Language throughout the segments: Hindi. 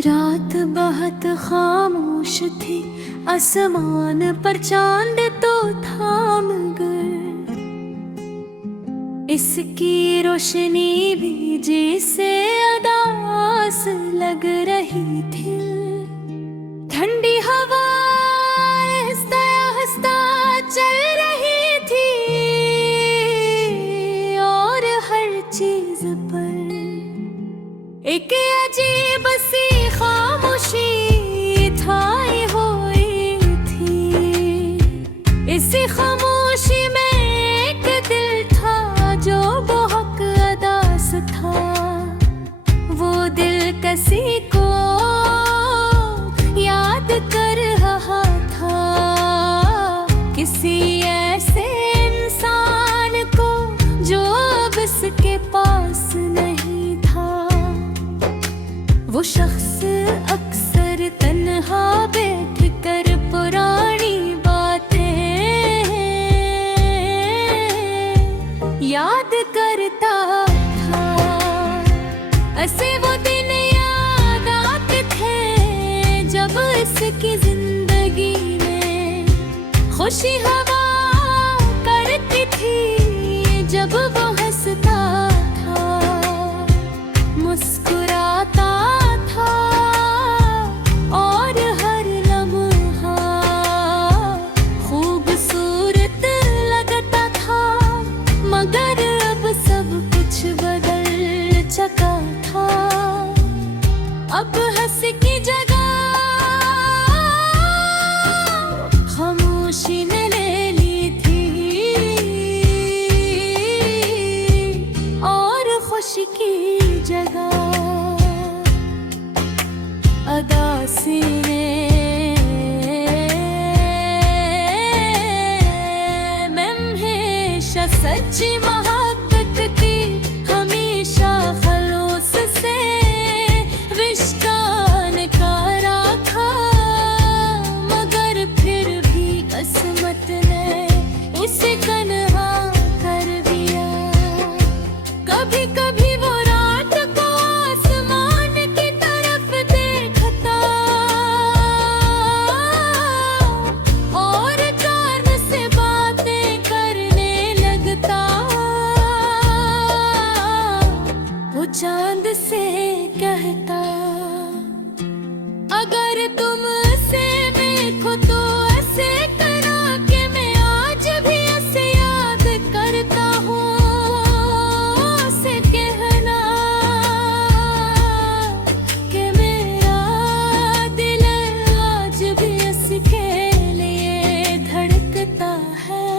रात बहुत खामोश थी, आसमान पर चांद तो थाम गए। इसकी रोशनी भी जैसे अदास लग रही थी। ठंडी हवा आहिस्ता आहिस्ता चल रही थी और हर चीज पर एक अजीब सी खामोशी छाई हुई थी। इसी खामोशी में एक दिल था जो बहुत अदास था। वो दिल किसी को याद कर रहा था, किसी ऐसे इंसान को जो अब इसके पास नहीं था। वो शख्स अक्सर तन्हा बैठ कर पुरानी बातें याद करता था। ऐसे वो दिन याद आते थे जब इसकी जिंदगी में खुशी हवा करती थी। जब वो हंसता था, मुस्कुराता था और हर लम्हा खूबसूरत लगता था। मगर अब सब कुछ बदल चुका था। अब हंसी की जगह खामोशी ने ले ली थी और खुशी की जगह अदासी ने। मैं हमेशा सच्ची मोहब्बत की, हमेशा खलूस से रिश्ता निकारा था। मगर फिर भी किस्मत ने उसे तन्हा कर दिया। कभी कभी वो रात को आसमान की तरफ देखता और चांद से बातें करने लगता। वो चांद से कहता, अगर तुम से देखो तो ऐसे करा कि मैं आज भी ऐसे याद करता हूँ। उसे कहना कि मेरा दिल आज भी इसके लिए धड़कता है।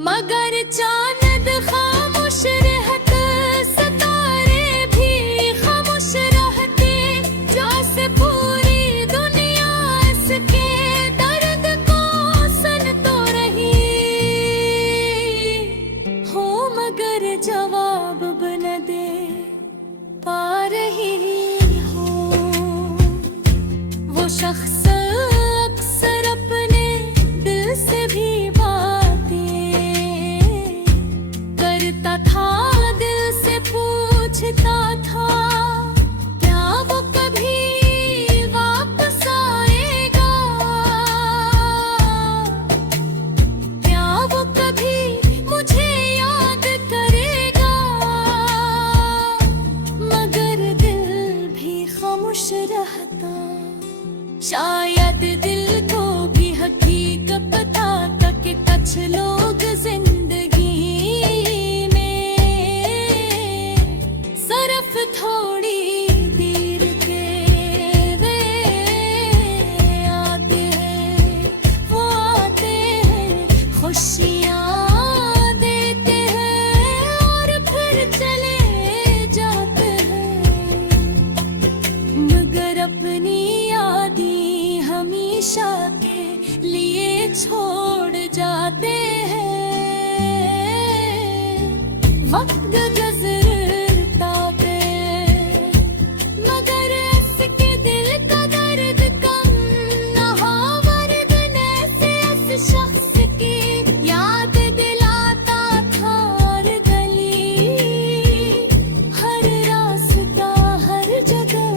मगर चांद खामोश रहता, सितारे भी खामोश रहते। जैसे पूरी दुनिया इसके दर्द को सुन तो रही हो, मगर जवाब न दे पा रही हो। वो शख्स अक्सर अपने दिल से भी बातें करता था। दिल से पूछता था, क्या वो कभी वापस आएगा? क्या वो कभी मुझे याद करेगा? मगर दिल भी खामोश रहता। शायद दिल को भी हकीकत पता था कि कुछ लोग जिंदगी में सिर्फ थोड़ी देर के वे आते हैं। वो आते हैं, खुशियाँ देते हैं और फिर चले जाते हैं। मगर अपनी यादें हमेशा के लिए छोड़ जाते हैं। वक्त गुजरता है मगर इसके दिल का दर्द कम न हो। वरदान ऐसे इस शख्स की याद दिलाता था। और गली हर रास्ता हर जगह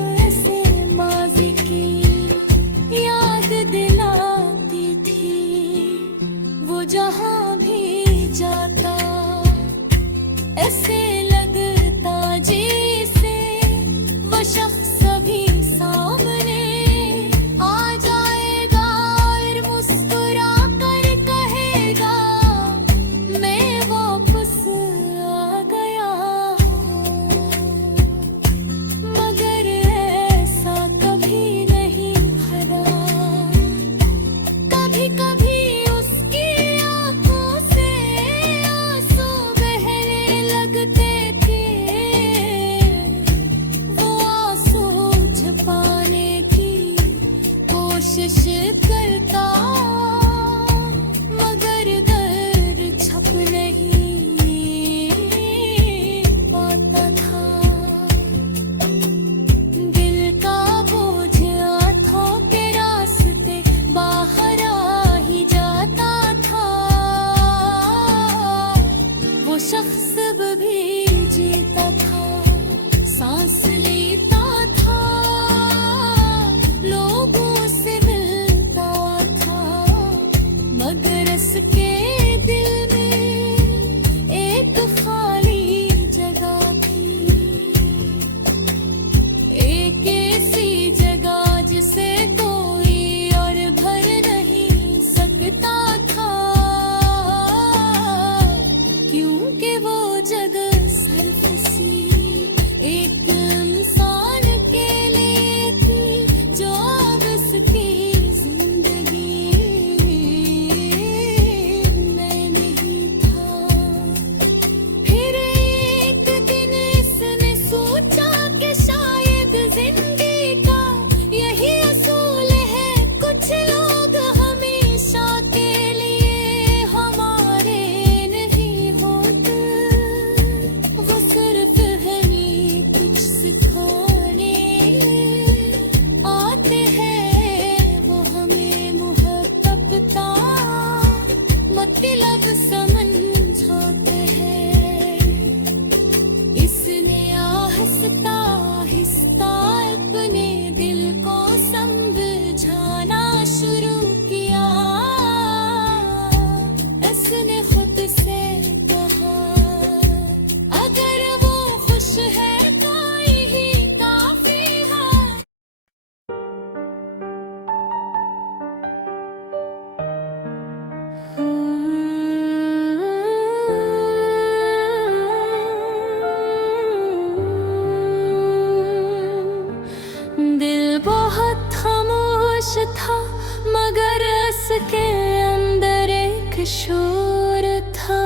शोर था।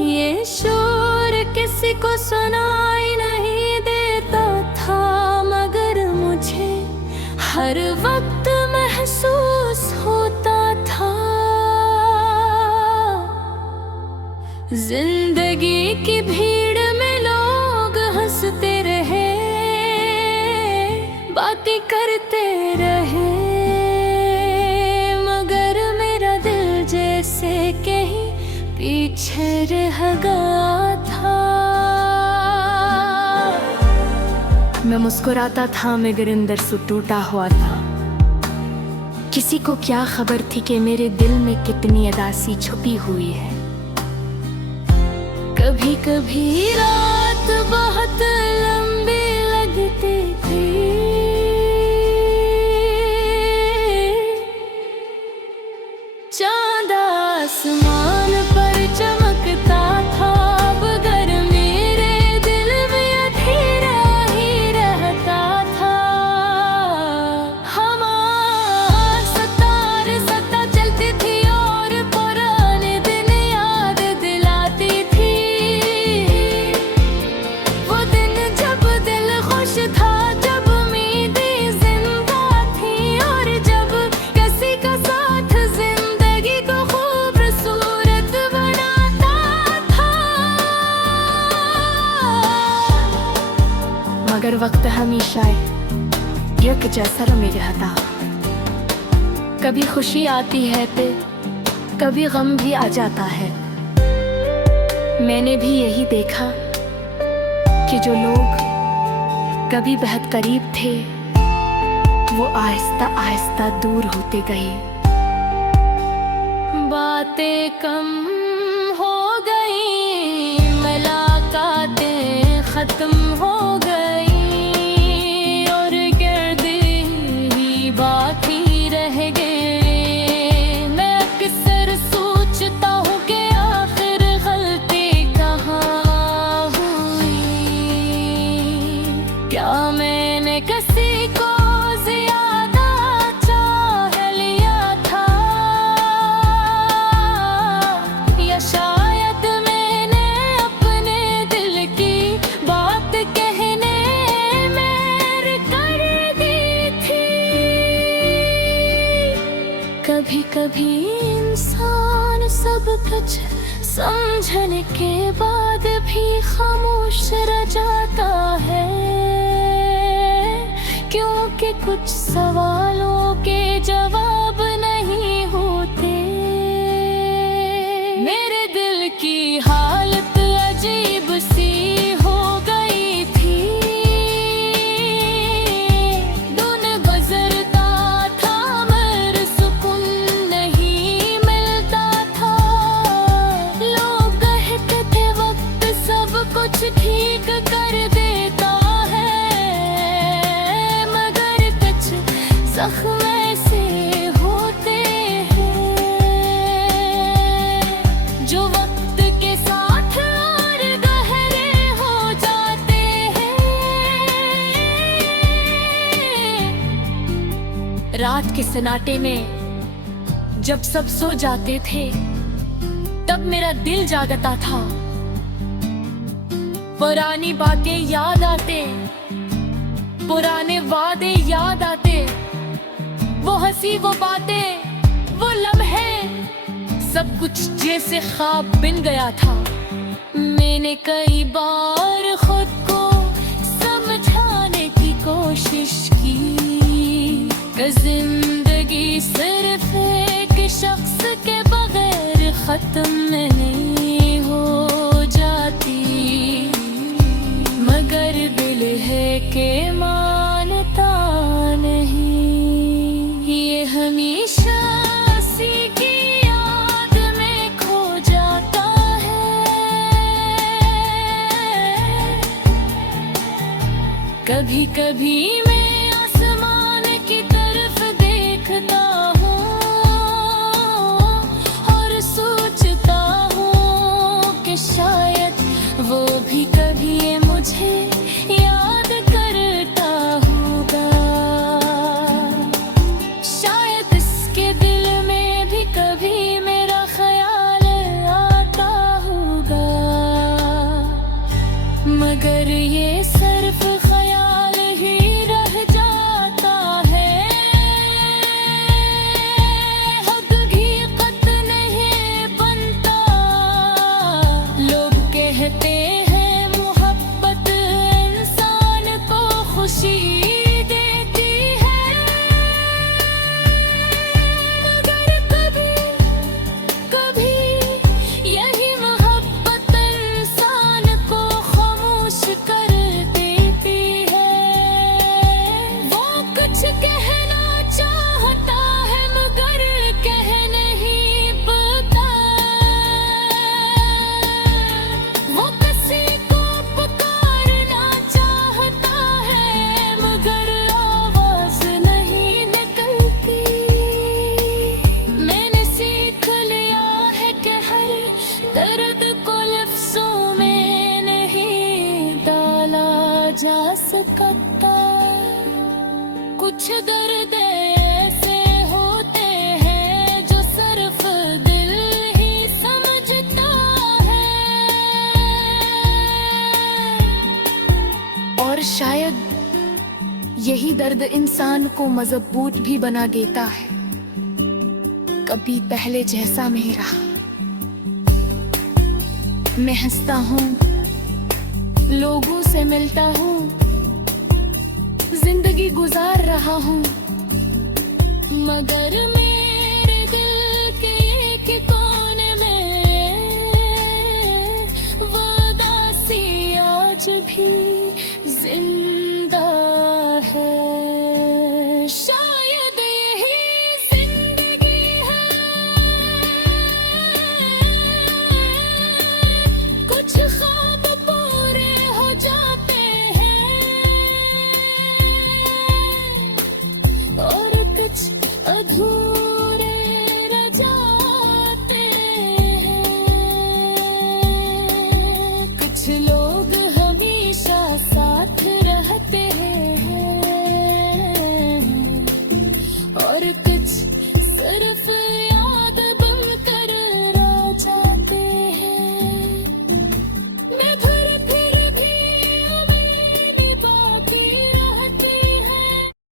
ये शोर किसी को सुनाई नहीं देता था, मगर मुझे हर वक्त महसूस होता था। जिंदगी की भीड़ में लोग हंसते रहे, बातें करते रहे, मगर मेरा दिल जैसे कहीं पीछे रह गया था। मैं मुस्कुराता था मगर अंदर से टूटा हुआ था। किसी को क्या खबर थी कि मेरे दिल में कितनी उदासी छुपी हुई है। कभी कभी रात बहुत लंबी लगती थी, चांद आसमान पर चमकता था, मगर मेरे दिल में अंधेरा ही रहता था। हमारे सितारे सदा चलती थी और पुराने दिन याद दिलाती थी। वो दिन जब दिल खुश था, जब उम्मीदें जिंदा थी, और जब किसी का साथ जिंदगी को खूबसूरत बनाता था। मगर वक्त हमेशा एक जैसा रमे रहता। कभी खुशी आती है तो कभी गम भी आ जाता है। मैंने भी यही देखा कि जो लोग कभी बहुत करीब थे, वो आहिस्ता आहिस्ता दूर होते गए। बातें कम हो गई, मुलाकातें खत्म हो गई, और गिरदे ही बाकी रह गए। मैं अक्सर सोचता हूँ कि आखिर गलती कहाँ हुई। क्या मैंने किसी को ज्यादा चाह लिया था, या शायद मैंने अपने दिल की बात कहने में कर दी थी। कभी कभी इंसान सब कुछ समझने के बाद भी खामोश रह जाता है, क्योंकि कुछ सवालों के जवाब नहीं होते। मेरे दिल की हालत अजीब सी हो गई थी। दिन गुजरता था मगर सुकून नहीं मिलता था। लोग कहते थे वक्त सब कुछ ठीक कर देता है, मगर कुछ जख्म ऐसे होते हैं जो वक्त के साथ और गहरे हो जाते हैं। रात के सन्नाटे में जब सब सो जाते थे, तब मेरा दिल जागता था। पुरानी बातें याद आते, पुराने वादे याद आते, वो हंसी वो बातें वो लम्हे, सब कुछ जैसे ख्वाब बन गया था। मैंने कई बार खुद को समझाने की कोशिश की कि जिंदगी सिर्फ एक शख्स के बगैर खत्म नहीं हो जाती, मगर दिल है कि मानता नहीं। ये हमेशा उसी की याद में खो जाता है। कभी कभी मैं आसमान की तरफ देखता हूँ और सोचता हूँ कि शायद वो भी कभी मुझे याद करता होगा। शायद इसके दिल में भी कभी मेरा कुछ दर्द ऐसे होते हैं जो सिर्फ दिल ही समझता है। और शायद यही दर्द इंसान को मजबूत भी बना देता है। कभी पहले जैसा नहीं रहा। मैं हंसता हूँ, लोगों से मिलता हूँ, जिंदगी गुजार रहा हूँ, मगर मैं